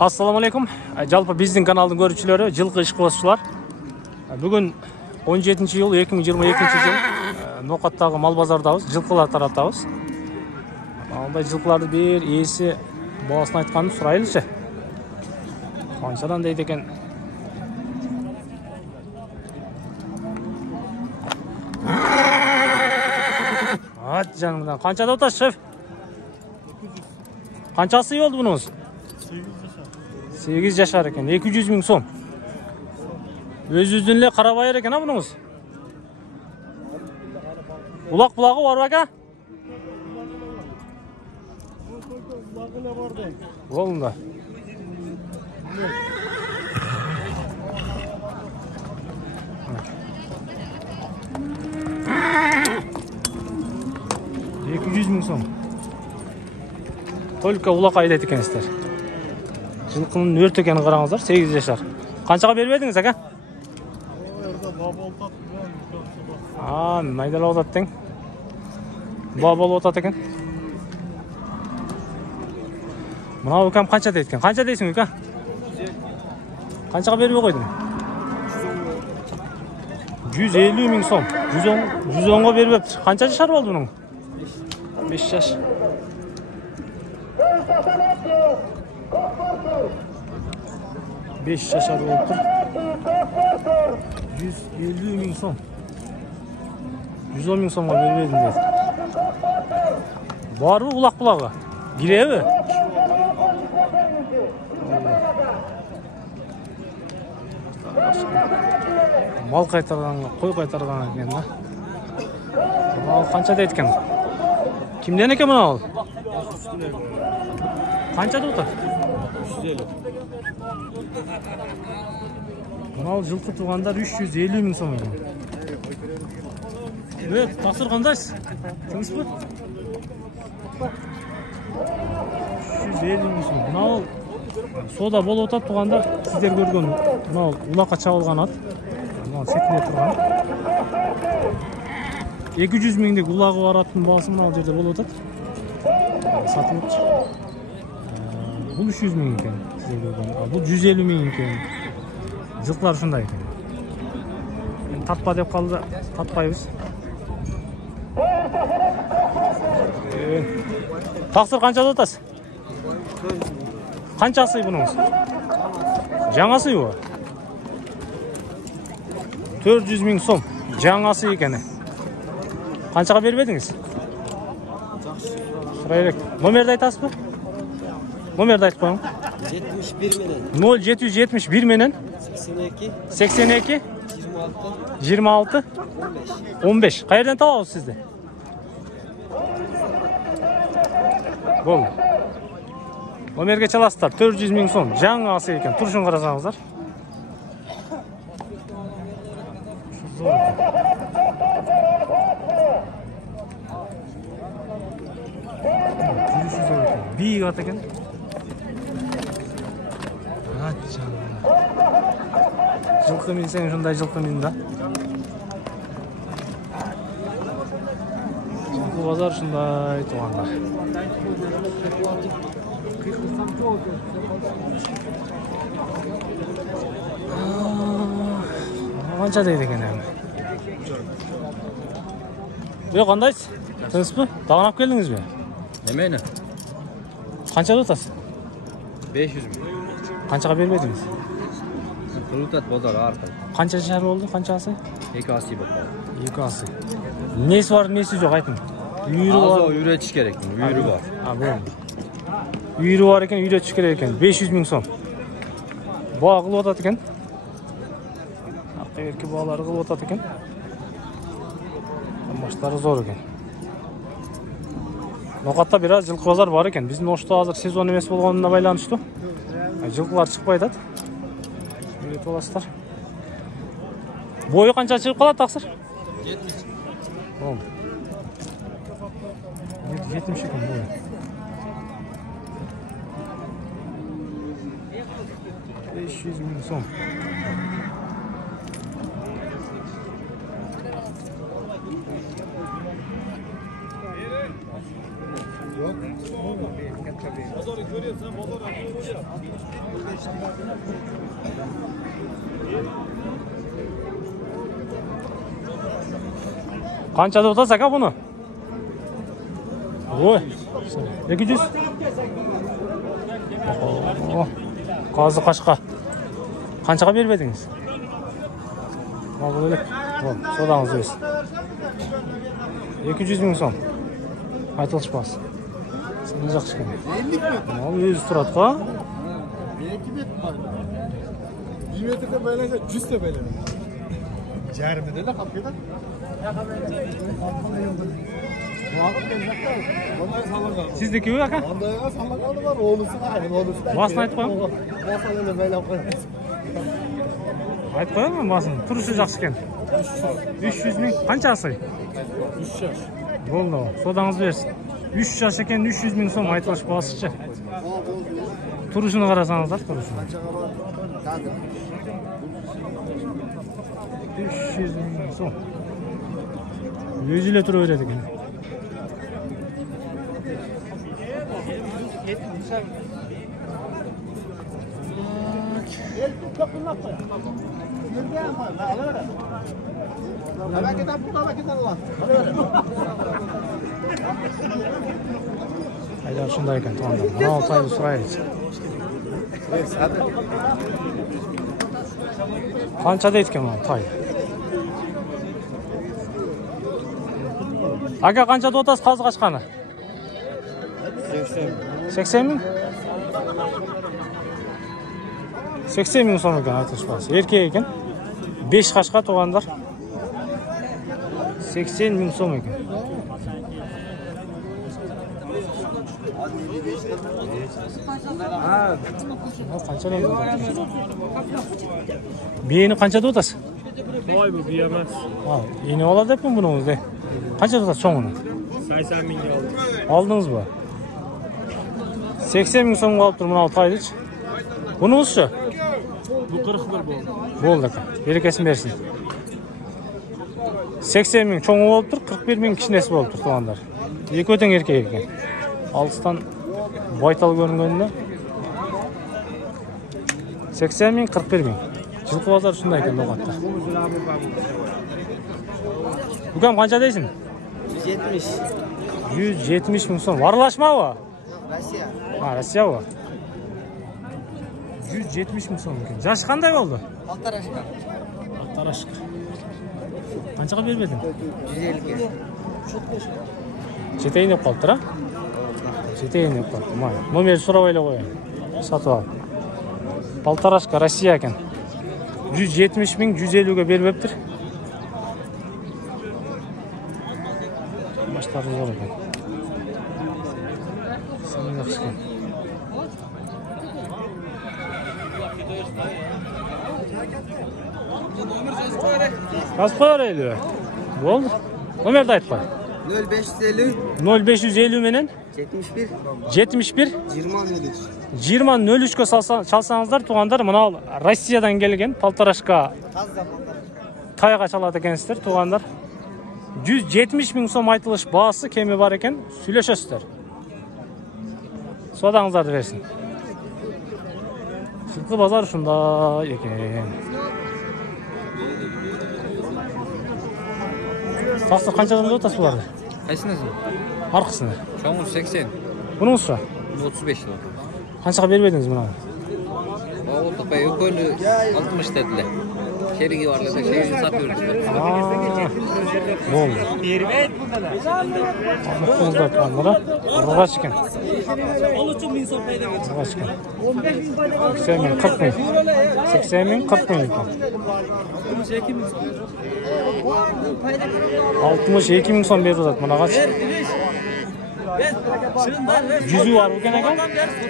Assalamu alaikum. Жалпы биздин каналдын көрүүчүлөрү, жылкы ишкыбазчылар. Бүгүн 17-жыл 2022-жыл Ноқаттагы мал базардабыз, жылкылар таратабыз. Алдай жылкыларды бир ээси баасын айтканын сурайлычы. Канчадан дейт экен? Ат жанымдан. Канчада отасыз, шеф? 200. Канчасы болду бунуңуз? 8 жашар екен, 200 миң сом. Өзүздүн эле карабайыр екен, бунуңуз? Улак булагы бар бака? Болунда. сом. Только улак айдайт экенсиздер. Жылкынын өрт экенин караңыздар, 8 жашар. Канчага бербедиңиз, ака? Майдалап атат тең. Баа болуп атат экен. Мына укам канча дейт экен? Канча дейсиң, ука? Канчага бербей койдуң? 150 миң сом. 110го бербепти. Канча жашар болду мунун? 5 жаш. 5 жашар болуптур. 150 миң сом. 110 миң сомго бербедим дейт. Барбы улак булагы? Киреби? Мал кайтарганга, кой кайтарган экен да. Ал канча дейт экен? Кимден экен мына ал? Канча деп атат? 350. Мынау жылкы тугандар 350 миң сом экен. Тасыр кандайсыз? Тынчпы? 350 миң сом. Мынау сода болуп атат тугандар, сиздер көргөн. Мынау улакка чабылган ат. Мынау сетине турган. 200 миңдик улагы бар аттын баасы мына жерде болуп атат. Сатылып. Бул 300 миң экен, сиздер көргөн. Бул 150 миң экен. Жылкылар ушундай экен. Таппа деп калды, таппайбыз. Таксыр канча деп атасыз? Канчасы бунуңуз? Жаңасы бу? 400 миң сом. Жаңасы экен. Канчага бербедиңиз? Сурайлык. Номерди айтасызбы? Номерди айтып коюң. 71 менен. 0771 менен 82 26 15. Кайерден табабыз сизди? Бол. Номерге чаласыздар. 400 миң сом. Жаңасы экен. Турушун карасаңыздар. Бийик ат экен. Жылкы минсең ушундай жылкы мин да. Жылкы базар ушундай туугандар. Канча дейт экен эми? Кандайсыз? Тынчпы? Дагынап келдиңизби? Немени? Канча деп атасыз? 500 миң. Канчага бербедиңиз? Курултат базар аркылуу. Канча жашар болду? Канчасы? 280 болду. 280. Несі бар, несі жоқ айтың? Үйірі бар. Үйретіш керек, үйірі бар. Болды. Үйірі бар екен, үйретіш керек екен. 500 миң сом. Баа қылып атат екен. Арқа ерке баалары қылып атат екен. Маштары зор екен. Ноқатта біраз жылқы базар бар екен. Біздің Ошто азыр сезон емес болғанына байланышту. Жылқылар шықпай атат. Үйрет оласыздар. Бойы қанша шығып қалады тақсыр? 70. 70 екен бойы. 500 миң сом. Qanchada o'tasiz aka buni? Voy. 200. Qozi qashqa. Qanchaga berib edingiz? Mana bu o'lik. Hop, sodangiz o'z. 200 ming so'm. Aytilish bas. Siz yaxshi ekan. 50 mi? Mana o'zi turadi-ku. 2 metr var. 1 metrede böyle 100 de böyle. Cermede de kapıda. Sizniki-ku aka? Onda salak var, oğlusu var. Oğlusu da. Basını aytib qo'ying. Basını böyle koyuyoruz. Aytib qo'yaman basini. Turishi yaxshi ekan. 300 ming qanchasi? 3 yaş. Bo'ldi. Sodangiz bersin. 3 yosh ekan 300 ming so'm aytilish bosqichi. Turishini qarasangizlar, turishini. 300 ming so'm. 100 yil turaveradi ekan. Haydar shunday ekan to'g'ri. 16 oyda so'raymiz. Qanchada aytgan mana toy? Aka qanchada o'tasiz qozi qashqani? 80 ming. 80 ming so'm ekan aytishmas. Erkak ekan. 5 qashqa tug'anlar. 80 ming so'm ekan. Ha, qanchadan o'tasiz? Biyani qanchada o'tasiz? Voy bu biya emas. Ha, yeni oladi debman buni o'zida. Qanchada o'tasiz so'ngini? 80 mingga oldim. Oldingizmi? 80 ming so'mga olib turman oltaydiç. Buni o'zchi? Bu 41 bo'ldi. Bo'ldi aka. Berekasini bersin. 80 ming cho'ng bo'lib tur, 41 ming kishnesi bo'lib tur to'g'anlar. Ikki o'tin erkak ekan. Olsdan boytal ko'ringanda 80 ming, 41 ming. Jilqi bozor shunday ekan lo'qatda. Ukam qancha deysin? 170. 170 ming so'm. Varlashma bu? Rossiya. Ha, Rossiya bu. 170 ming so'm ekan. Yoshi qanday bo'ldi? Altarashqa. Altarashqa. Qanchaga berib eding? 150 ga. Chetayin deb qolibdi-a? Chetayin deb qolibdi. Mana, nomer so'rab oyla qo'ying. Sotib ol. Altarashqa Rossiya ekan. 170 ming 150 ga berib beribdir. Başları zor ekan. Sen yaxshi ekan. Yozib qo'yaylik. Bo'ldi. Nomerni aytib qo'y. 0550 0550 menen 71 71 20 20 03 ga çalsanızlar tuğanlar mana Rossiyadan kelgan Paltarashqa tayga çaladi ekansizlar tuğanlar. 170 ming so'm aytilish bahası kemi var ekan, süйлөшөсүздөр. Sodаңыздарды bersin. Жылқы базар шундай екен. Тақсыр қаншадан өтасыз бұларды? Қайсынасың? Арқысыны. Çoğumuz 80. Бұныңызша? 35 lira. Қаншаға беріп едіңіз мұнаны? Olduk be yok öyle 60 dediler. Şerigi varlar da şerigi satıyoruz. Болды. Ақмақтыңыздар туғандыра. Ұрға шыкен. Ұрға шыкен. 80 мен 40 мен. 80 мен 40 мен екен. 62 мың сом беріп жатады мұнаға. Yüzü var bu gene kan?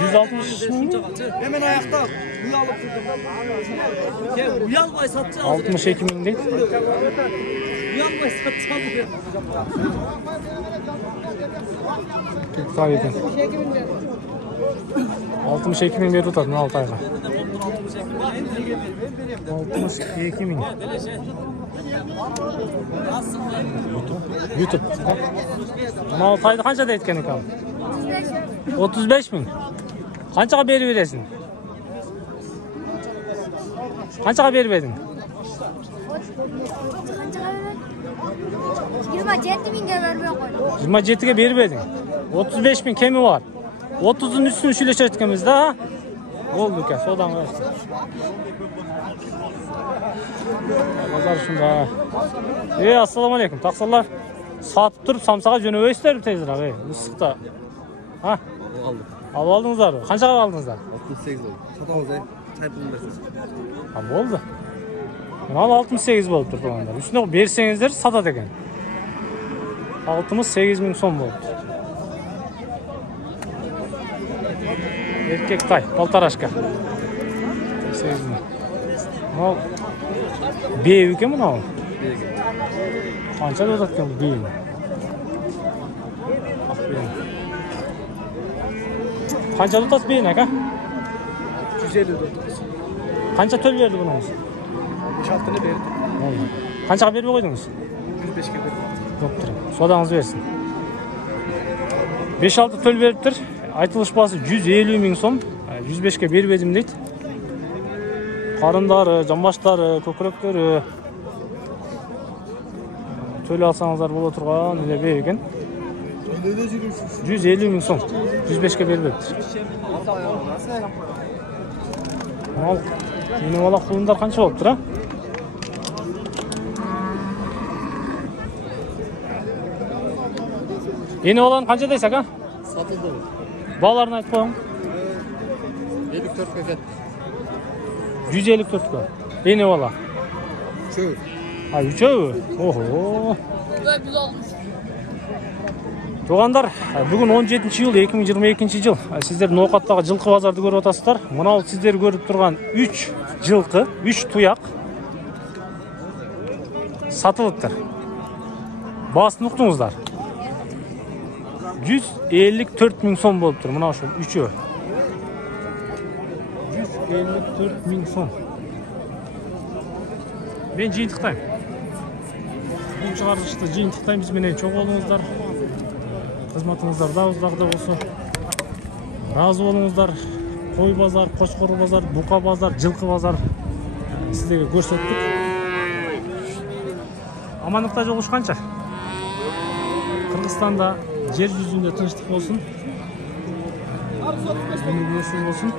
160 mı? Hemen ayakta. Uyanmay satacağız. 62 min değil. Uyanmay satacağız. Tabii ki. 62 min verip tutadın 6 ayga. 62 min. YouTube. 6 ayda qancha deytken ekan? 35 bin. Qanchaga berip beresin? Qanchaga berip edin? 27 mingga vermey qo'ydim. 27 ga berip edin. 35 bin kemi var. 30'un üstünü süleşetkimiz de. Oldu ki, sodan versin. Pazar şunda. Assalamu alaikum. Taqsirlar. Satıp turup samsağa jönöbөйсүздөр tezroq, ısıqta. Ha? Alып алдыңыздар. Qanchaga алдыңыздар? 38 oldu. Satamız ay. Çaypını versin. Ha, oldu. Al 68 болып тұр тұрғандар. Үстіне берсеңіздер сатады екен. 68 мың сом болды. Erkek tay, полторашка. 8 мың. Мынау беу екен мынау. Қанша деп жатады екен беу? Қанша тұтасыз бейін, әка? 150 dolar. Қанша төл берді бұныңыз? 5-6'ını verdim. Қаншаға беріп қойдыңыз? 105'e verdim. Yok тұрын. Содаңыз берсін. 5-6 төл беріп тұр. Айтылыш басы 150 мың сом. 105-ке беріп едім дейді. Қарындары, жамбаштары, көкіректері. Төл алсаңыздар бола тұрған. Үле бей екен. 150 мың сом. 105-ке беріп еді. Ал, менің олақ құлындар қанша болып тұр, а? Ені olan қанша дейсек, а? Satıldı mı? Bağlarını айтып қойың. 54 paket. 154 ка. Ені ola. Çöv. Ha, üçöü. Oho. Туғандар, бүгін 17 жыл, 2022 жыл. Сіздер Ноқаттағы жылқы базарды көріп отасыздар. Мынау сіздер көріп тұрған 3 жылқы, 3 тұяқ сатылыптыр. Басын ұқтыңыздар. 154 мың сом болып тұр. Мынау шол 3-ө. 154 мың сом. Мен жиынтықтайым. Бұл шығарғышты жиынтықтайым. Біз менен чоқ олыңыздар. Қызматыңыздар дағыздағы да болса. Разы болыңыздар. Қой базар, қошқор базар, бұқа базар, жылқы базар. Сіздерге көрсеттік. Амандықта жолығышқанша. Қырғызстанда жер жүзінде тыныштық болсын. Өмір болсын.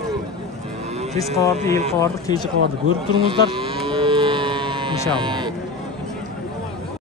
Тез қаларды, ел қаларды, кейші қаларды көріп тұрыңыздар. İnşallah.